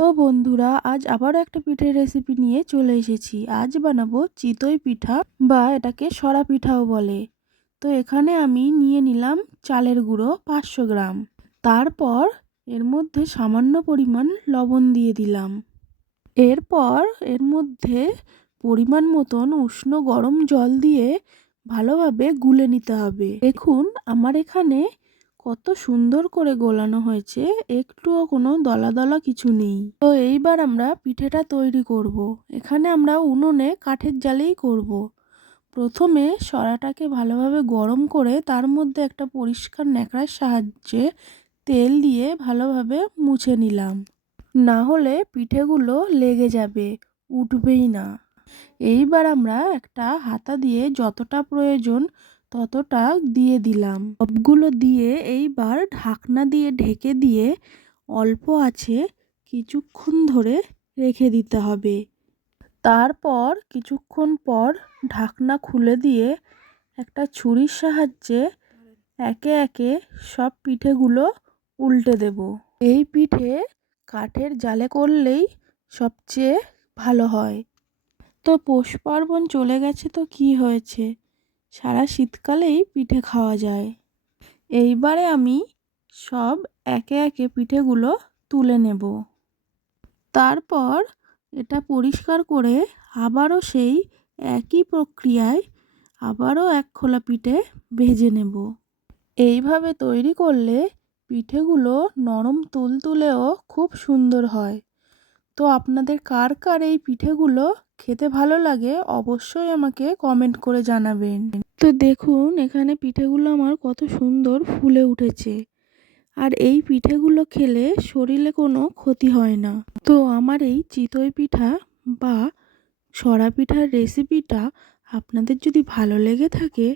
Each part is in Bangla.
তো বন্ধুরা, আজ আবারও একটা পিঠের রেসিপি নিয়ে চলে এসেছি। আজ বানাবো চিতই পিঠা, বা এটাকে সরা পিঠাও বলে। তো এখানে আমি নিয়ে নিলাম চালের গুঁড়ো 500 গ্রাম। তারপর এর মধ্যে সামান্য পরিমাণ লবণ দিয়ে দিলাম। এরপর এর মধ্যে পরিমাণ মতন উষ্ণ গরম জল দিয়ে ভালোভাবে গুলে নিতে হবে। দেখুন আমার এখানে কত সুন্দর করে গোলানো হয়েছে, একটুও কোনো দলা দলা কিছু নেই। তো এইবার আমরা পিঠেটা তৈরি করব। এখানে আমরা উনুনে কাঠের জালেই করব। প্রথমে সরাটাকে ভালোভাবে গরম করে তার মধ্যে একটা পরিষ্কার ন্যাকড়ার সাহায্যে তেল দিয়ে ভালোভাবে মুছে নিলাম, না হলে পিঠেগুলো লেগে যাবে, উঠবেই না। এইবার আমরা একটা হাতা দিয়ে যতটা প্রয়োজন ততটা দিয়ে দিলাম। সবগুলো দিয়ে এইবার ঢাকনা দিয়ে ঢেকে দিয়ে অল্প আছে কিছুক্ষণ ধরে রেখে দিতে হবে। তারপর কিছুক্ষণ পর ঢাকনা খুলে দিয়ে একটা ছুরির সাহায্যে একে একে সব পিঠেগুলো উল্টে দেব। এই পিঠে কাঠের জালে করলেই সবচেয়ে ভালো হয়। তো পৌষ পার্বণ চলে গেছে তো কি হয়েছে, সারা শীতকালেই পিঠে খাওয়া যায়। এইবারে আমি সব একে একে পিঠেগুলো তুলে নেব। তারপর এটা পরিষ্কার করে আবারও সেই একই প্রক্রিয়ায় আবারও এক খোলা পিঠে ভেজে নেব। এইভাবে তৈরি করলে পিঠেগুলো নরম তুলতুলেও খুব সুন্দর হয়। তো আপনাদের কার কার এই পিঠেগুলো খেতে ভালো লাগে অবশ্যই আমাকে কমেন্ট করে জানাবেন। তো দেখুন এখানে পিঠেগুলো আমার কত সুন্দর ফুলে উঠেছে, আর এই পিঠেগুলো খেলে শরীরে কোনো ক্ষতি হয় না। তো আমার এই চিতই পিঠা বা সরা পিঠার রেসিপিটা আপনাদের যদি ভালো লেগে থাকে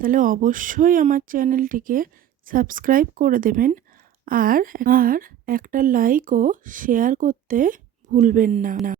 তাহলে অবশ্যই আমার চ্যানেলটিকে সাবস্ক্রাইব করে দেবেন, আর একটা লাইক ও শেয়ার করতে ভুলবেন না।